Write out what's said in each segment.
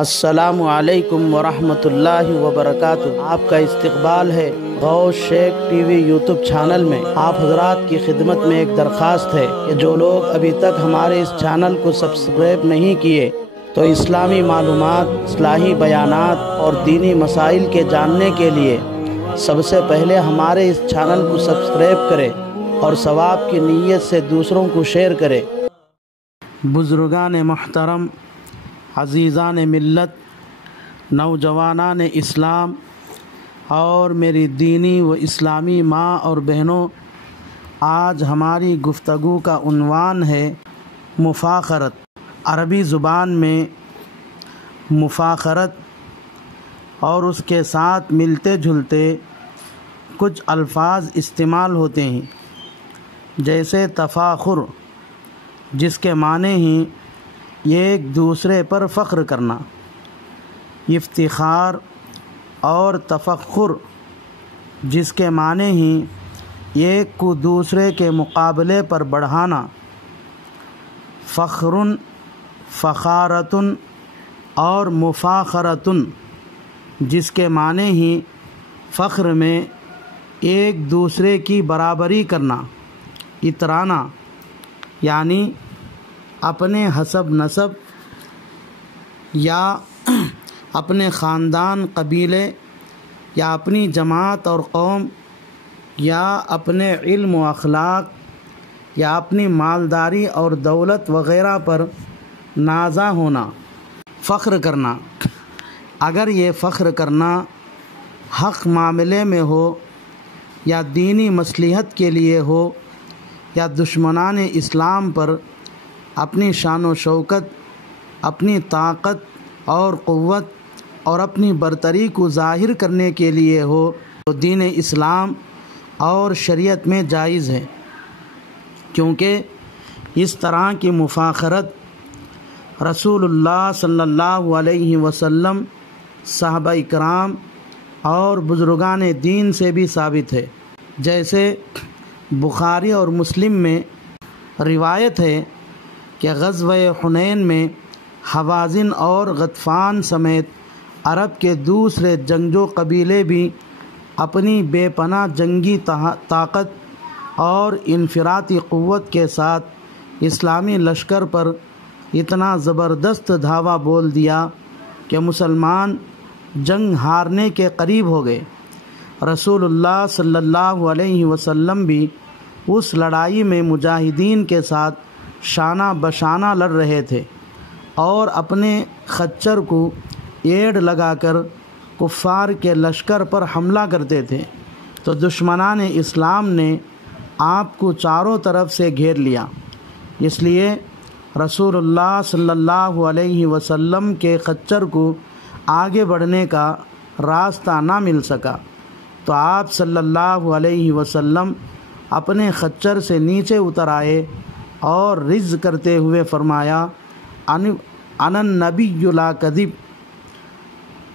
السلام علیکم ورحمۃ اللہ وبرکاتہ۔ آپ کا استقبال ہے غوث شیخ ٹی وی یوٹیوب چینل میں۔ آپ حضرات کی خدمت میں ایک درخواست ہے کہ جو لوگ ابھی تک ہمارے اس چینل کو سبسکرائب نہیں کیے تو اسلامی معلومات، اصلاحی بیانات اور دینی مسائل کے جاننے کے لیے سب سے پہلے ہمارے اس چینل کو سبسکرائب کریں اور ثواب کی نیت سے دوسروں کو شیئر کریں۔ بزرگان محترم، عزیزان ملت، نوجوانان اسلام اور میری دینی و اسلامی ماں اور بہنوں، آج ہماری گفتگو کا عنوان ہے مفاخرت۔ عربی زبان میں مفاخرت اور اس کے ساتھ ملتے جلتے کچھ الفاظ استعمال ہوتے ہیں، جیسے تفاخر، جس کے معنی ہی ایک دوسرے پر فخر کرنا، افتخار، اور تفخر، جس کے معنی ہی ایک کو دوسرے کے مقابلے پر بڑھانا، فخرن، فخارتن اور مفاخرتن، جس کے معنی ہی فخر میں ایک دوسرے کی برابری کرنا، اترانا، یعنی اپنے حسب نسب یا اپنے خاندان، قبیلے یا اپنی جماعت اور قوم یا اپنے علم و اخلاق یا اپنی مالداری اور دولت وغیرہ پر نازا ہونا، فخر کرنا۔ اگر یہ فخر کرنا حق معاملے میں ہو یا دینی مصلحت کے لیے ہو یا دشمنان اسلام پر اپنی شان و شوکت، اپنی طاقت اور قوت اور اپنی برتری کو ظاہر کرنے کے لیے ہو تو دین اسلام اور شریعت میں جائز ہے، کیونکہ اس طرح کی مفاخرت رسول اللہ صلی اللہ علیہ وسلم، صحابہ کرام اور بزرگان دین سے بھی ثابت ہے۔ جیسے بخاری اور مسلم میں روایت ہے کہ غزوہ حنین میں حوازن اور غطفان سمیت عرب کے دوسرے جنگجو قبیلے بھی اپنی بے پناہ جنگی طاقت اور انفراطی قوت کے ساتھ اسلامی لشکر پر اتنا زبردست دھاوا بول دیا کہ مسلمان جنگ ہارنے کے قریب ہو گئے۔ رسول اللہ صلی اللہ علیہ وسلم بھی اس لڑائی میں مجاہدین کے ساتھ شانہ بشانہ لڑ رہے تھے اور اپنے خچر کو ایڑ لگا کر کفار کے لشکر پر حملہ کرتے تھے، تو دشمنان اسلام نے آپ کو چاروں طرف سے گھیر لیا۔ اس لیے رسول اللہ صلی اللہ علیہ وسلم کے خچر کو آگے بڑھنے کا راستہ نہ مل سکا، تو آپ صلی اللہ علیہ وسلم اپنے خچر سے نیچے اتر آئے اور رجز کرتے ہوئے فرمایا، انا النبی لا کذب،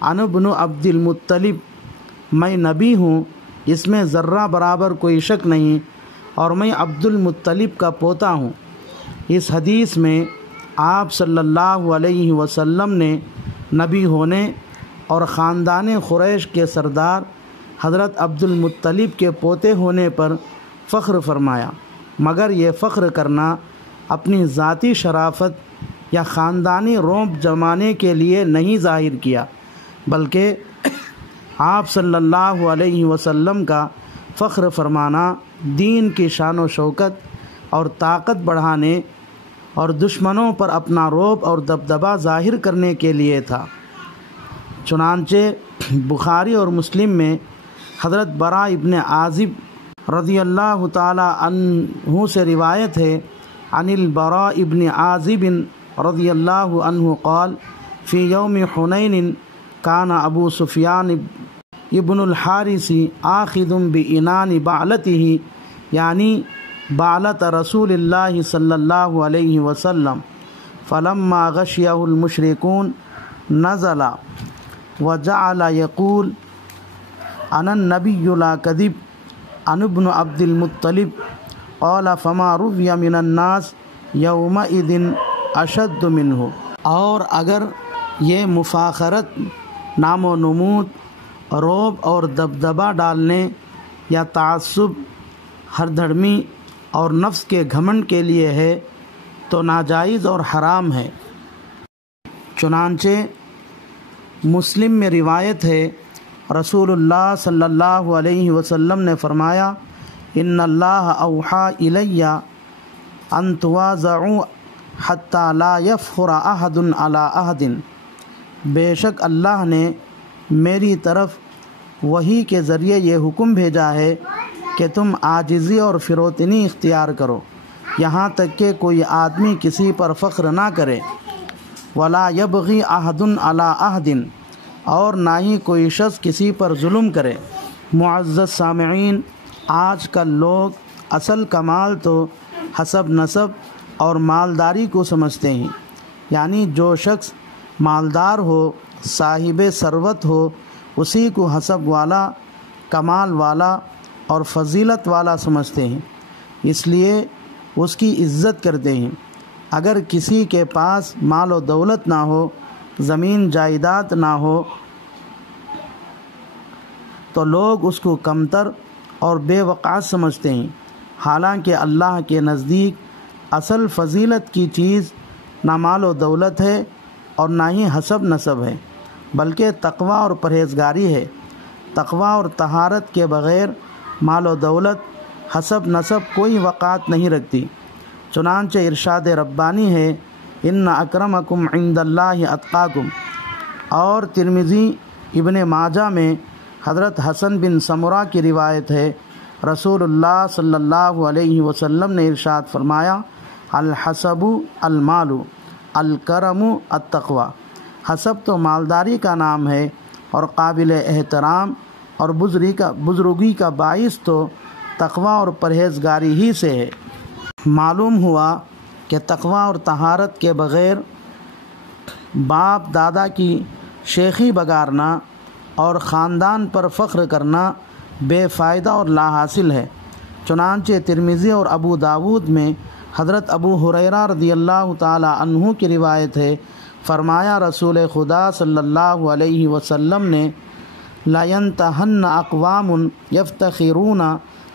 انا ابن عبد المطلب، میں نبی ہوں، اس میں ذرہ برابر کوئی شک نہیں، اور میں عبد المطلب کا پوتا ہوں۔ اس حدیث میں آپ صلی اللہ علیہ وسلم نے نبی ہونے اور خاندان قریش کے سردار حضرت عبد المطلب کے پوتے ہونے پر فخر فرمایا، مگر یہ فخر کرنا اپنی ذاتی شرافت یا خاندانی رونق جمانے کے لیے نہیں ظاہر کیا، بلکہ آپ صلی اللہ علیہ وسلم کا فخر فرمانا دین کی شان و شوکت اور طاقت بڑھانے اور دشمنوں پر اپنا رعب اور دبدبہ ظاہر کرنے کے لیے تھا۔ چنانچہ بخاری اور مسلم میں حضرت براء ابن عازب رضی اللہ تعالی عنہ سے روایت ہے، عن البراء ابن عازب رضی اللہ عنہ قال فی یوم حنین کان ابو سفیان ابن الحارث آخذ بعنان بعلته، یعنی بعلت رسول اللہ صلی اللہ علیہ وسلم، فلما غشیہ المشرکون نزل وجعل یقول انا النبی لا کذب، انا ابن عبد المطلب، قال فما روی من الناس یومئذ اشد منہ۔ اور اگر یہ مفاخرت نام و نمود، رعب اور دبدبہ ڈالنے یا تعصب، ہر دھڑمی اور نفس کے گھمنڈ کے لیے ہے تو ناجائز اور حرام ہے۔ چنانچہ مسلم میں روایت ہے، رسول اللہ صلی اللہ علیہ وسلم نے فرمایا، ان اللہ اوحی الی ان تواضعوا حتی لا یفخر احد علی احد، بے شک اللہ نے میری طرف وحی کے ذریعے یہ حکم بھیجا ہے کہ تم عاجزی اور فروتنی اختیار کرو، یہاں تک کہ کوئی آدمی کسی پر فخر نہ کرے، ولا یبغی احد علی احد، اور نہ ہی کوئی شخص کسی پر ظلم کرے۔ معزز سامعین، آج کل لوگ اصل کمال تو حسب نسب اور مالداری کو سمجھتے ہیں، یعنی جو شخص مالدار ہو، صاحب ثروت ہو، اسی کو حسب والا، کمال والا اور فضیلت والا سمجھتے ہیں، اس لیے اس کی عزت کرتے ہیں۔ اگر کسی کے پاس مال و دولت نہ ہو، زمین جائیداد نہ ہو، تو لوگ اس کو کمتر اور بے وقعت سمجھتے ہیں، حالانکہ اللہ کے نزدیک اصل فضیلت کی چیز نہ مال و دولت ہے اور نہ ہی حسب نسب ہے، بلکہ تقوی اور پرہیزگاری ہے۔ تقوی اور طہارت کے بغیر مال و دولت، حسب نسب کوئی وقعت نہیں رکھتی۔ چنانچہ ارشاد ربانی ہے، ان اکرمکم عند اللہ اتقاکم، اور ترمذی ابن ماجہ میں حضرت حسن بن سمرہ کی روایت ہے، رسول اللہ صلی اللہ علیہ وسلم نے ارشاد فرمایا، الحسب المال، الکرم التقوی، حسب تو مالداری کا نام ہے اور قابل احترام اور بزرگی کا باعث تو تقوی اور پرہیزگاری ہی سے ہے۔ معلوم ہوا کہ تقوی اور طہارت کے بغیر باپ دادا کی شیخی بگارنا اور خاندان پر فخر کرنا بے فائدہ اور لا حاصل ہے۔ چنانچہ ترمذی اور ابو داود میں حضرت ابو ہریرہ رضی اللہ تعالی عنہ کی روایت ہے، فرمایا رسول خدا صلی اللہ علیہ وسلم نے، لَيَنْتَهَنَّ أَقْوَامٌ يَفْتَخِرُونَ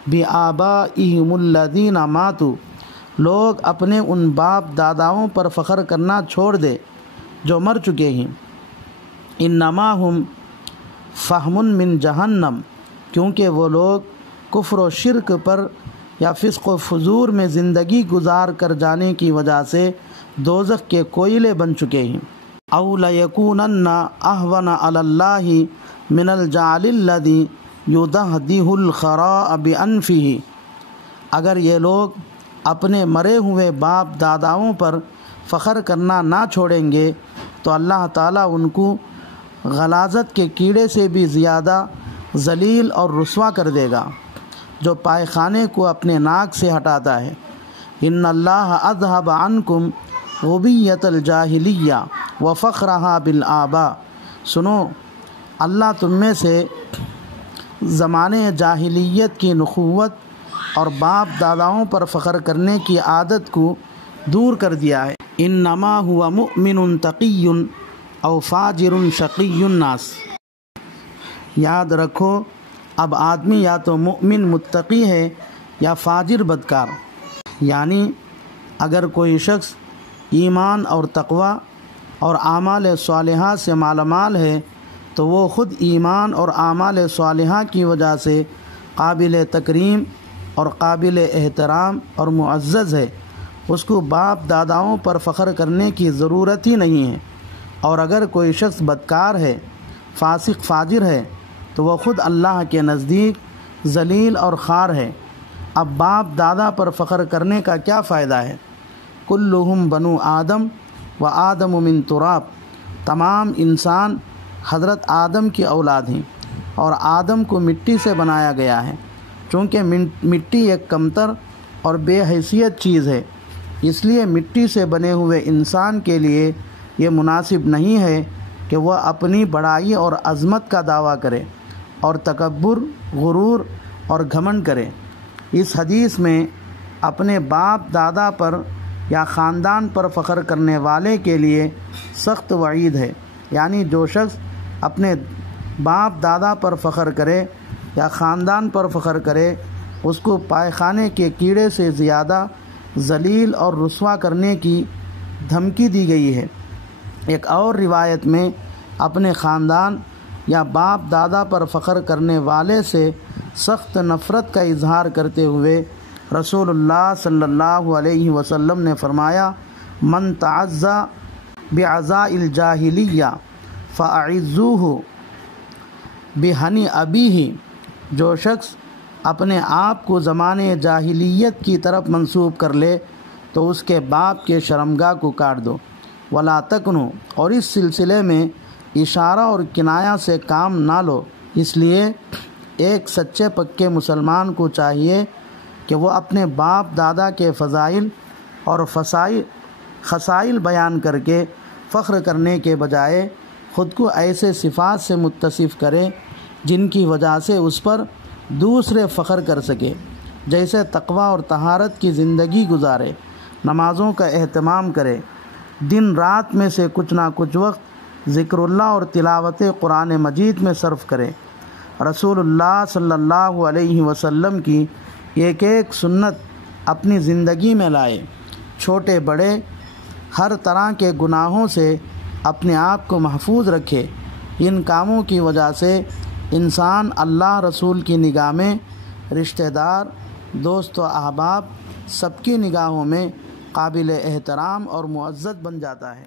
بِآبَائِهِمُ الَّذِينَ مَاتُوا، لوگ اپنے ان باپ داداؤں پر فخر کرنا چھوڑ دے جو مر چکے ہیں، انما ہم فہم من جہنم، کیونکہ وہ لوگ کفر و شرک پر یا فسق و فجور میں زندگی گزار کر جانے کی وجہ سے دوزخ کے کوئلے بن چکے ہیں۔ او لیکونن اہون علی اللہ من الجعل الذی یدہدہ الخراء بانفہ، اگر یہ لوگ اپنے مرے ہوئے باپ داداؤں پر فخر کرنا نہ چھوڑیں گے تو اللہ تعالیٰ ان کو غلاظت کے کیڑے سے بھی زیادہ ذلیل اور رسوا کر دے گا، جو پائخانے کو اپنے ناک سے ہٹاتا ہے۔ ان اللہ اذہب عنکم غبیۃ الجاہلیہ وفخرہا بالآباء، سنو، اللہ تم میں سے زمانے جاہلیت کی نخوت اور باپ داداؤں پر فخر کرنے کی عادت کو دور کر دیا ہے۔ انما ہوا مؤمن تقی او فاجر شقی الناس، یاد رکھو اب آدمی یا تو مؤمن متقی ہے یا فاجر بدکار، یعنی اگر کوئی شخص ایمان اور تقوی اور اعمال صالحہ سے مالا مال ہے تو وہ خود ایمان اور اعمال صالحہ کی وجہ سے قابل تکریم اور قابل احترام اور معزز ہے، اس کو باپ داداؤں پر فخر کرنے کی ضرورت ہی نہیں ہے۔ اور اگر کوئی شخص بدکار ہے، فاسق فاجر ہے، تو وہ خود اللہ کے نزدیک ذلیل اور خوار ہے۔ اب باپ دادا پر فخر کرنے کا کیا فائدہ ہے؟ کلہم بنو آدم و آدم من تراب، تمام انسان حضرت آدم کی اولاد ہیں اور آدم کو مٹی سے بنایا گیا ہے، چونکہ مٹی ایک کمتر اور بے حیثیت چیز ہے، اس لیے مٹی سے بنے ہوئے انسان کے لیے یہ مناسب نہیں ہے کہ وہ اپنی بڑائی اور عظمت کا دعویٰ کرے اور تکبر، غرور اور گھمنڈ کرے۔ اس حدیث میں اپنے باپ دادا پر یا خاندان پر فخر کرنے والے کے لیے سخت وعید ہے۔ یعنی جو شخص اپنے باپ دادا پر فخر کرے یا خاندان پر فخر کرے اس کو پائے کے کیڑے سے زیادہ ذلیل اور رسوا کرنے کی دھمکی دی گئی ہے۔ ایک اور روایت میں اپنے خاندان یا باپ دادا پر فخر کرنے والے سے سخت نفرت کا اظہار کرتے ہوئے رسول اللہ صلی اللہ علیہ وسلم نے فرمایا، من تعزّا بعزاء الجاہلیہ فاعزوہ بہنی ابیہ، جو شخص اپنے آپ کو زمانے جاہلیت کی طرف منسوب کر لے تو اس کے باپ کے شرمگاہ کو کاٹ دو۔ ولا تکنو، اور اس سلسلے میں اشارہ اور کنایہ سے کام نہ لو۔ اس لیے ایک سچے پکے مسلمان کو چاہیے کہ وہ اپنے باپ دادا کے فضائل اور خصائل بیان کر کے فخر کرنے کے بجائے خود کو ایسے صفات سے متصف کرے جن کی وجہ سے اس پر دوسرے فخر کر سکے، جیسے تقوی اور طہارت کی زندگی گزارے، نمازوں کا اہتمام کرے، دن رات میں سے کچھ نہ کچھ وقت ذکر اللہ اور تلاوت قرآن مجید میں صرف کرے۔ رسول اللہ صلی اللہ علیہ وسلم کی ایک ایک سنت اپنی زندگی میں لائے، چھوٹے بڑے ہر طرح کے گناہوں سے اپنے آپ کو محفوظ رکھے۔ ان کاموں کی وجہ سے انسان اللہ رسول کی نگاہ میں، رشتہ دار، دوست و احباب سب کی نگاہوں میں قابل احترام اور معزز بن جاتا ہے۔